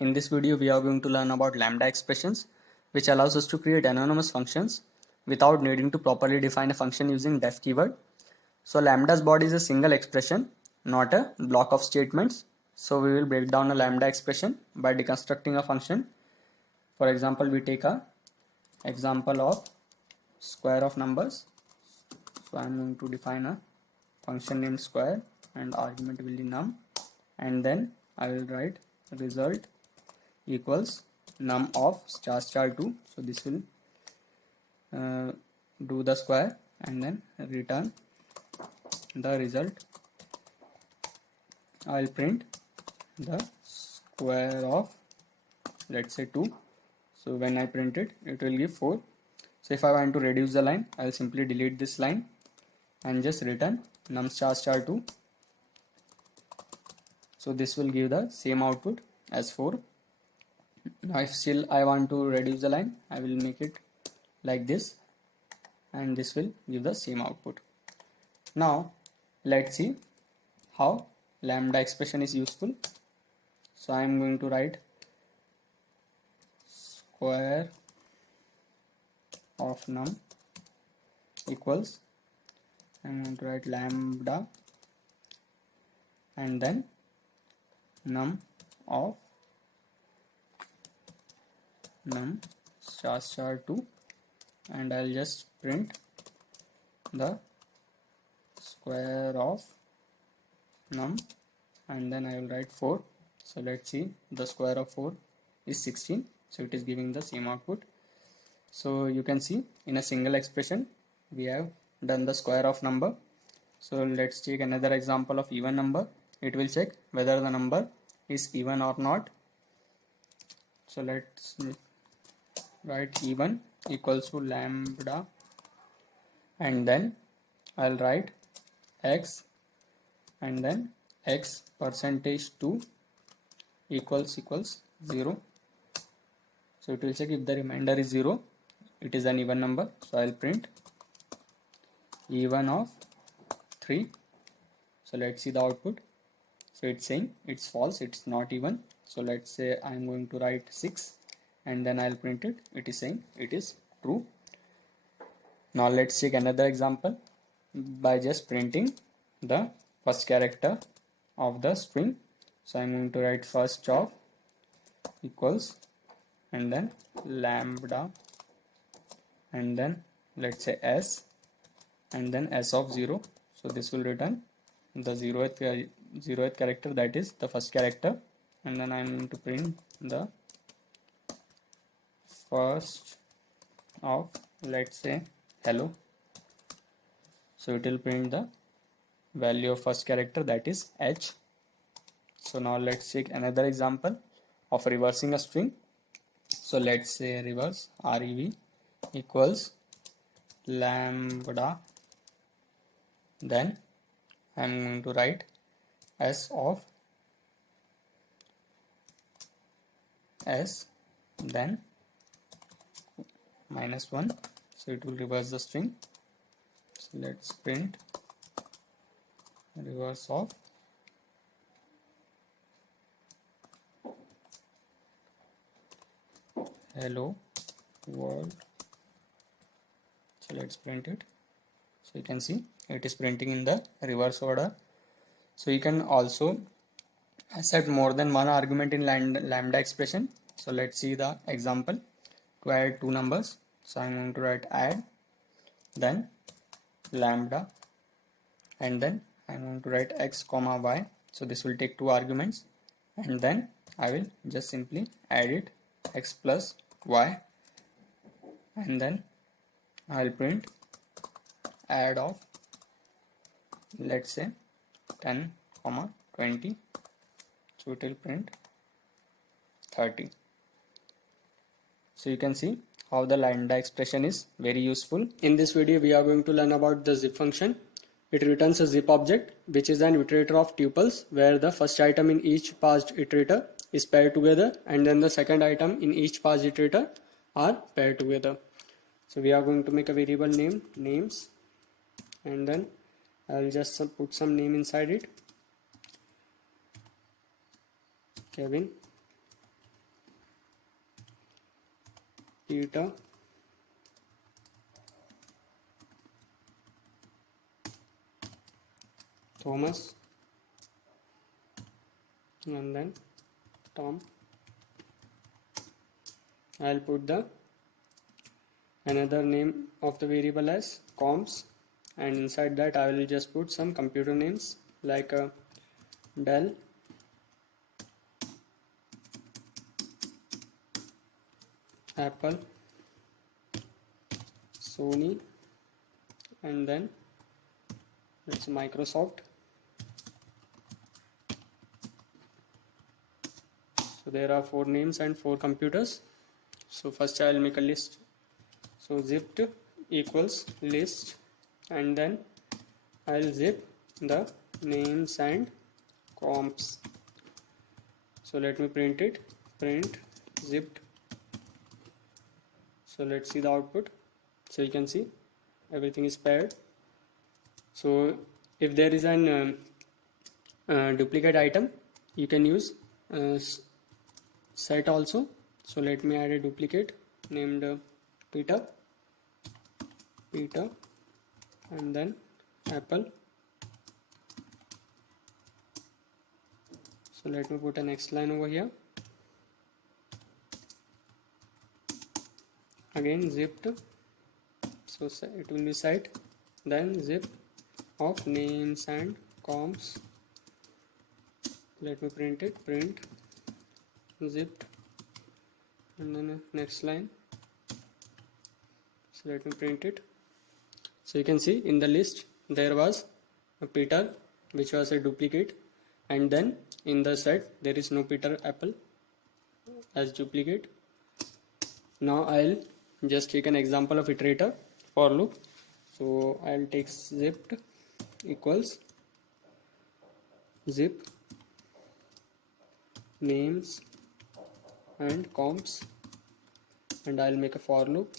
In this video, we are going to learn about lambda expressions, which allows us to create anonymous functions without needing to properly define a function using def keyword. So lambda's body is a single expression, not a block of statements. So we will break down a lambda expression by deconstructing a function. For example, we take a example of square of numbers. So I am going to define a function named square and argument will be num, and then I will write result equals num of star 2. So this will do the square and then return the result. I will print the square of, let's say, 2. So when I print it, it will give 4. So if I want to reduce the line, I will simply delete this line and just return num star 2. So this will give the same output as 4. Now if still I want to reduce the line, I will make it like this and this will give the same output. Now let's see how lambda expression is useful. So I am going to write square of num equals, I am going to write lambda and then num of num star 2, and I'll just print the square of num and then I will write 4. So let's see, the square of 4 is 16, so it is giving the same output. So you can see in a single expression we have done the square of number. So let's take another example of even number. It will check whether the number is even or not. So let's write even equals to lambda and then I'll write x and then x percentage 2 equals 0. So it will check if the remainder is 0, it is an even number. So I'll print even of 3. So let's see the output. So it's saying it's false, it's not even. So let's say I'm going to write 6 and then I'll print it. It is saying it is true. Now let's take another example by just printing the first character of the string. So I'm going to write first of equals and then lambda and then let's say s and then s of 0. So this will return the zeroth character, that is the first character, and then I'm going to print the first of, let's say, hello. So it will print the value of first character, that is h. So now let's take another example of reversing a string. So let's say reverse rev equals lambda, then I'm going to write s of s then -1. So it will reverse the string. So let's print reverse of hello world. So let's print it. So you can see it is printing in the reverse order. So you can also accept more than one argument in lambda expression. So let's see the example to add two numbers. So I'm going to write add, then lambda, and then I'm going to write x comma y. So this will take two arguments, and then I will just simply add it x plus y, and then I'll print add of, let's say, 10 comma 20. So it will print 30. So you can see how the lambda expression is very useful. In this video we are going to learn about the zip function. It returns a zip object, which is an iterator of tuples where the first item in each parsed iterator is paired together and then the second item in each parsed iterator are paired together. So we are going to make a variable name names, and then I'll just put some name inside it, Kevin, Peter, Thomas, and then Tom. I'll put the another name of the variable as comps, and inside that I will just put some computer names like Dell, Apple, Sony, and then it's Microsoft. So there are 4 names and 4 computers. So first I will make a list. So zipped equals list, and then I'll zip the names and comps. So let me print it. Print zipped. So let's see the output. So you can see everything is paired. So if there is an duplicate item, you can use set also. So let me add a duplicate named Peter, and then Apple. So let me put a next line over here. Again zipped. So it will be set, then zip of names and comps. Let me print it. Print zipped, and then next line. So let me print it. So you can see in the list there was a Peter, which was a duplicate, and then in the set there is no Peter Apple as duplicate. Now I'll just take an example of iterator for loop. So I'll take zipped equals zip names and comps, and I'll make a for loop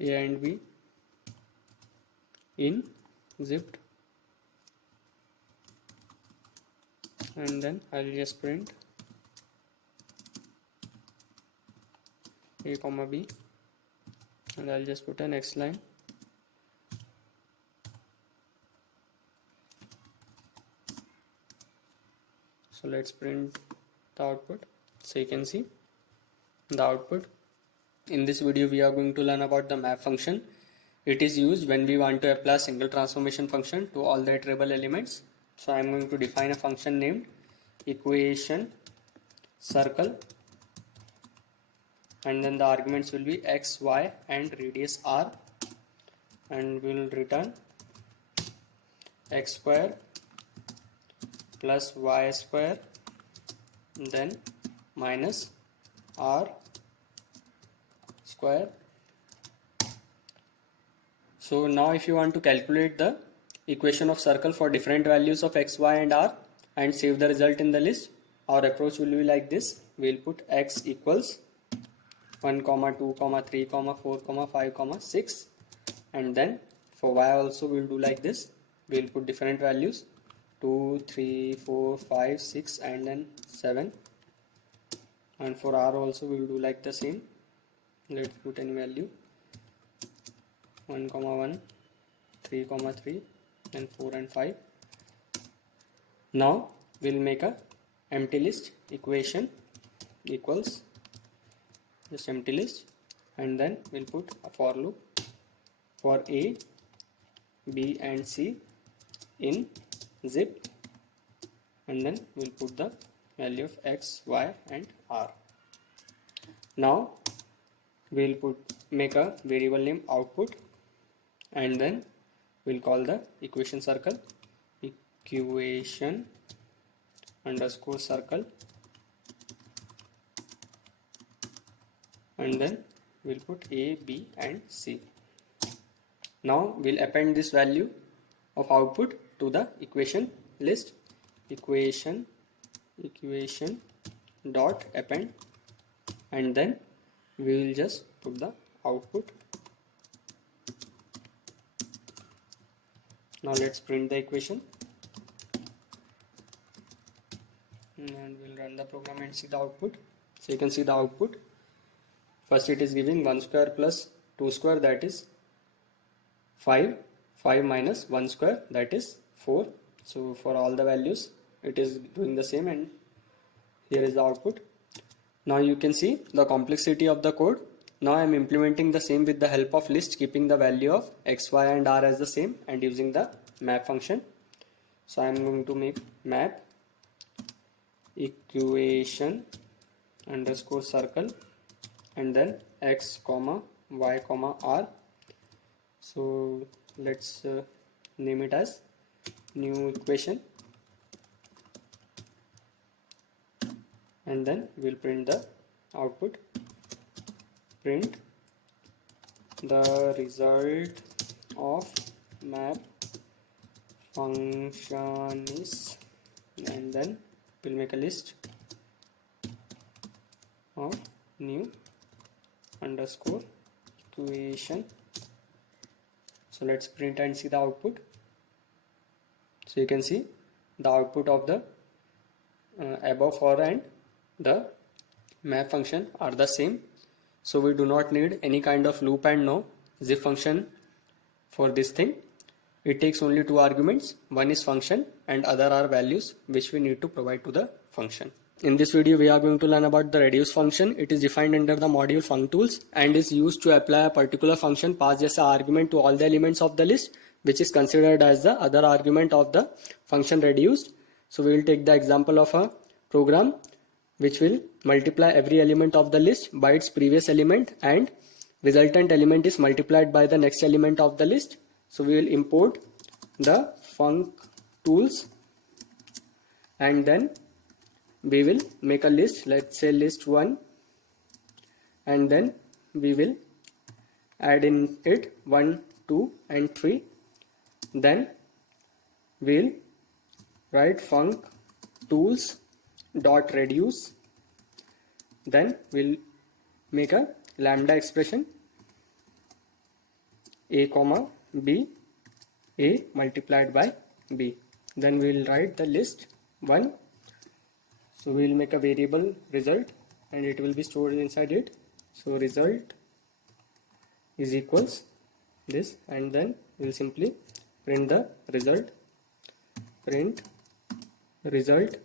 A and B in zipped, and then I'll just print A comma B, and I'll just put a next line. So let's print the output. So you can see the output. In this video we are going to learn about the map function. It is used when we want to apply single transformation function to all the iterable elements. So I am going to define a function named equation circle, and then the arguments will be x, y, and radius r, and we will return x square plus y square, then minus r square. So now if you want to calculate the equation of circle for different values of x, y, and r and save the result in the list, our approach will be like this. We will put x equals 1, 2, 3, 4, 5, 6, and then for y also we will do like this. We will put different values 2, 3, 4, 5, 6, and then 7, and for r also we will do like the same. Let's put any value 1, 1, 3, 3, and 4 and 5. Now we'll make a empty list equation equals just empty list, and then we'll put a for loop for a, b, and c in zip, and then we'll put the value of x, y, and r. Now we'll make a variable name output, and then we'll call the equation circle equation underscore circle, and then we'll put a, b, and c. Now we'll append this value of output to the equation list, equation dot append, and then we will just put the output. Now let's print the equation, and we'll run the program and see the output. So you can see the output. First it is giving 1 square plus 2 square, that is 5. 5 minus 1 square, that is 4. So for all the values it is doing the same, and here is the output. Now you can see the complexity of the code. Now I am implementing the same with the help of list, keeping the value of x, y and r as the same and using the map function. So I am going to make map equation underscore circle and then x comma y comma r. So let's name it as new equation, and then we'll print the output. Print the result of map function is, and then we'll make a list of new underscore equation. So let's print and see the output. So you can see the output of the above for and the map function are the same. So we do not need any kind of loop and no zip function for this thing. It takes only 2 arguments. One is function and other are values which we need to provide to the function. In this video we are going to learn about the reduce function. It is defined under the module functools and is used to apply a particular function passed as an argument to all the elements of the list, which is considered as the other argument of the function reduced. So we will take the example of a program which will multiply every element of the list by its previous element, and resultant element is multiplied by the next element of the list. So we will import the functools and then we will make a list, let's say list 1, and then we will add in it 1, 2 and 3. Then we'll write functools dot reduce, then we'll make a lambda expression a comma b, a multiplied by b. Then we'll write the list 1. So we'll make a variable result and it will be stored inside it. So result is equals this, and then we'll simply print the result. Print result.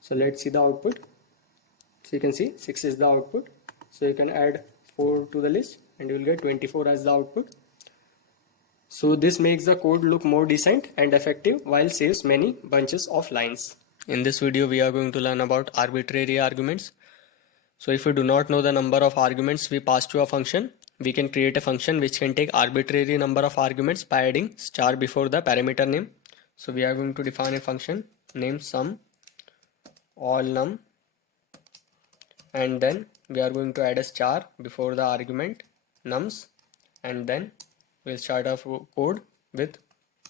So let's see the output. So you can see 6 is the output. So you can add 4 to the list and you will get 24 as the output. So this makes the code look more decent and effective while saves many bunches of lines. In this video we are going to learn about arbitrary arguments. So if we do not know the number of arguments we pass to a function, we can create a function which can take arbitrary number of arguments by adding star before the parameter name. So we are going to define a function named sum all num, and then we are going to add a star before the argument nums, and then we'll start our code with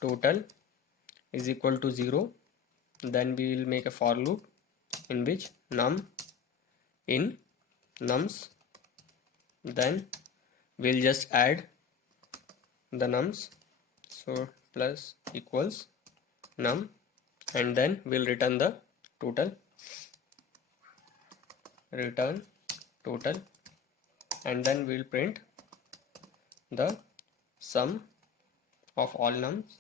total is equal to 0. Then we will make a for loop in which num in nums, then we'll just add the nums, so plus equals num, and then we'll return the total, return total, and then we'll print the sum of all nums,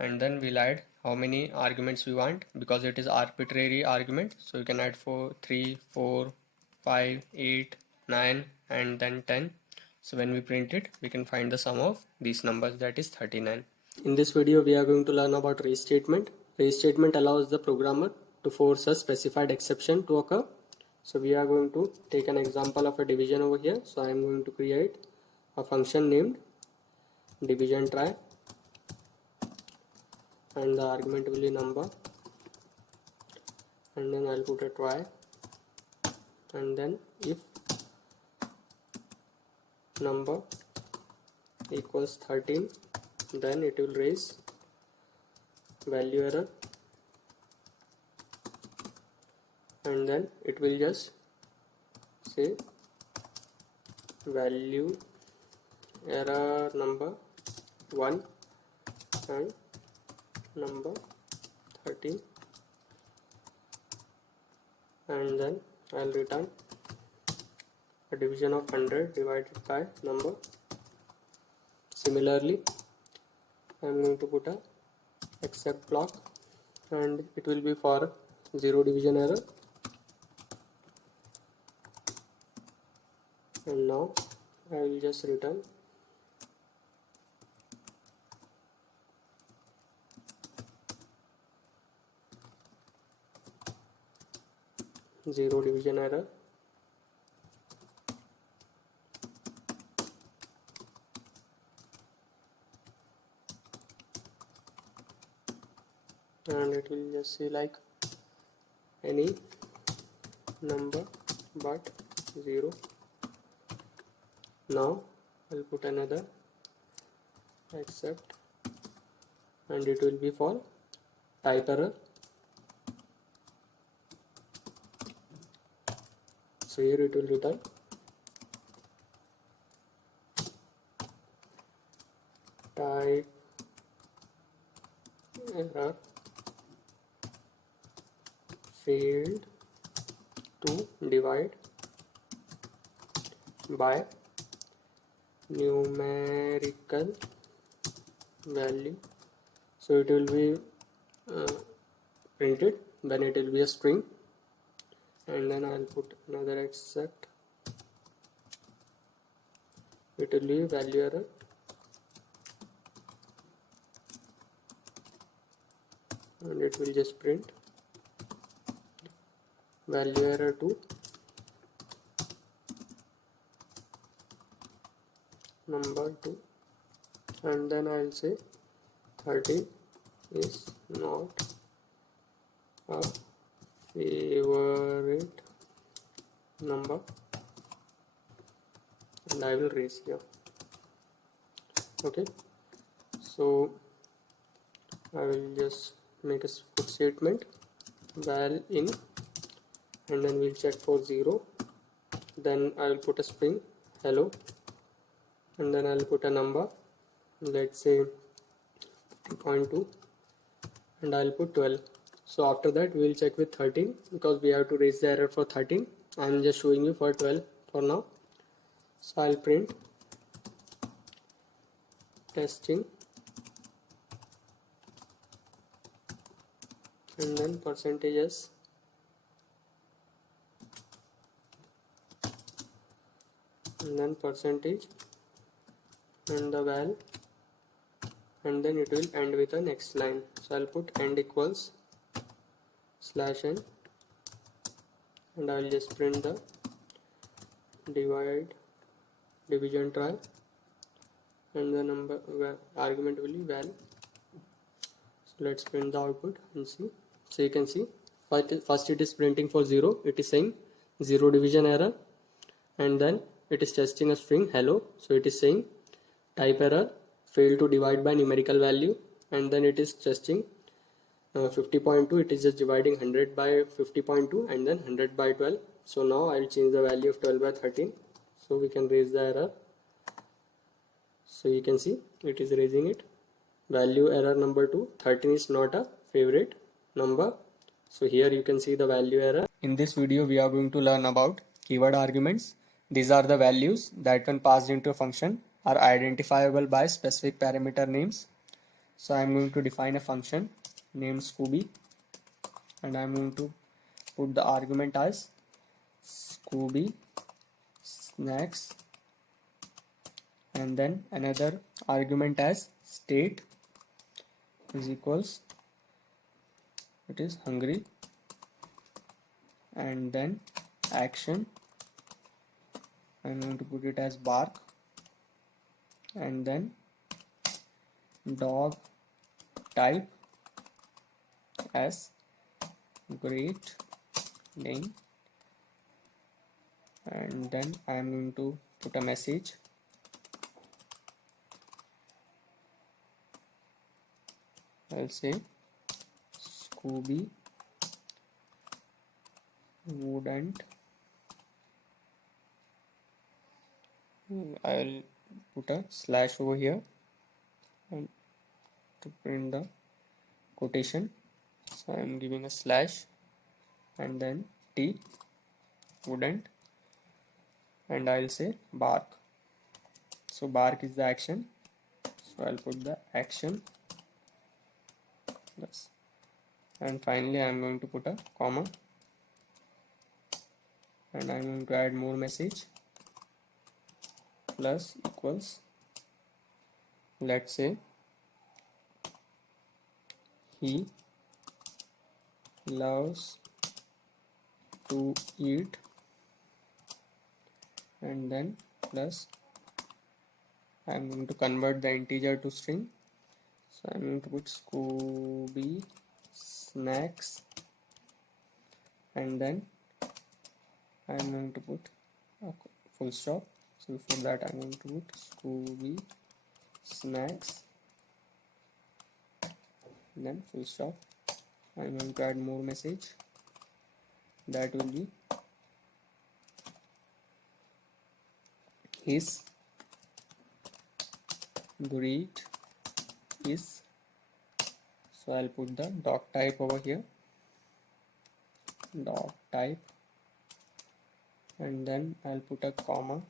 and then we'll add how many arguments we want because it is arbitrary argument. So you can add 4, 3, 4, 5, 8, 9 and then 10. So when we print it, we can find the sum of these numbers, that is 39. In this video we are going to learn about raise statement. Raise statement allows the programmer to force a specified exception to occur. So we are going to take an example of a division over here. So I am going to create a function named division try, and the argument will be number, and then I'll put a try, and then if number equals 13, then it will raise value error, and then it will just say value error number 1 and number 13. and then I'll return a division of 100 divided by number. Similarly, I'm going to put a except block, and it will be for 0 division error. And now I will just return zero division error. And it will just say like any number but 0. Now I'll put another except, and it will be for type error. So here it will return type error failed to divide by numerical value. So it will be printed when it will be a string, and then I'll put another except, it will be value error, and it will just print value error to number 2, and then I'll say 13 is not a favorite number, and I will raise here. Okay, so I will just make a put statement val in, and then we'll check for 0. Then I will put a string hello, and then I'll put a number, let's say 0.2, and I'll put 12. So after that we will check with 13 because we have to raise the error for 13. I'm just showing you for 12 for now. So I'll print testing, and then percentages, and then percentage, and the val, and then it will end with a next line. So I'll put end equals /n, and I'll just print the division try, and the number argument will be val. So let's print the output and see. So you can see first it is printing for 0, it is saying 0 division error, and then it is testing a string hello, so it is saying type error failed to divide by numerical value, and then it is testing 50.2, it is just dividing 100 by 50.2 and then 100 by 12. So now I will change the value of 12 by 13, so we can raise the error. So you can see it is raising it, value error number 2, 13 is not a favorite number. So here you can see the value error. In this video we are going to learn about keyword arguments. These are the values that when passed into a function are identifiable by specific parameter names. So I am going to define a function named Scooby, and I am going to put the argument as Scooby snacks, and then another argument as state is equals, it is hungry, and then action I'm going to put it as bark, and then dog type as great name, and then I am going to put a message I'll say Scooby wouldn't, I'll put a slash over here and to print the quotation. So I am giving a slash and then T wouldn't, and I'll say bark. So bark is the action, so I'll put the action plus, and finally I'm going to put a comma, and I'm going to add more message plus equals, let's say he loves to eat, and then plus I'm going to convert the integer to string, so I'm going to put Scooby snacks, and then I'm going to put a full stop. So for that I'm going to put Scooby snacks, then full stop. I'm going to add more message, that will be his breed is, so I'll put the dog type over here, dog type, and then I'll put a comma,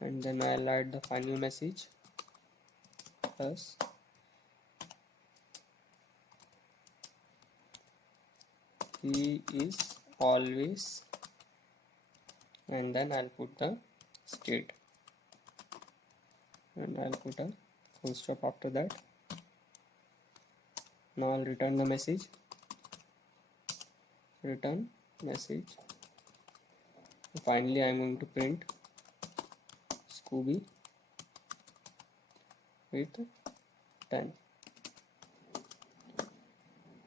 and then I'll add the final message plus he is always, and then I'll put the state, and I'll put a full stop after that. Now I'll return the message, return message. Finally I'm going to print Scooby with 10.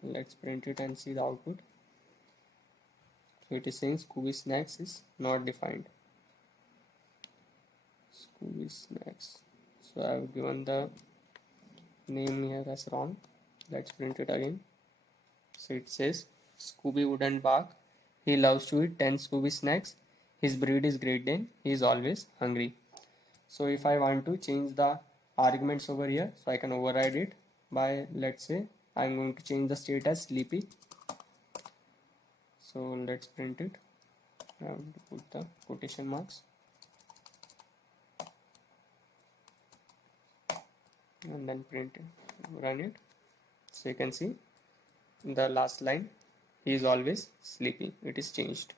Let's print it and see the output. So it is saying Scooby snacks is not defined. Scooby snacks. So I have given the name here as wrong. Let's print it again. So it says Scooby wouldn't bark. He loves to eat 10 Scooby snacks. His breed is Great Dane. He is always hungry. So if I want to change the arguments over here, so I can override it by, let's say I'm going to change the state as sleepy. So let's print it. I have to put the quotation marks, and then print it, run it. So you can see the last line, he is always sleepy, it is changed.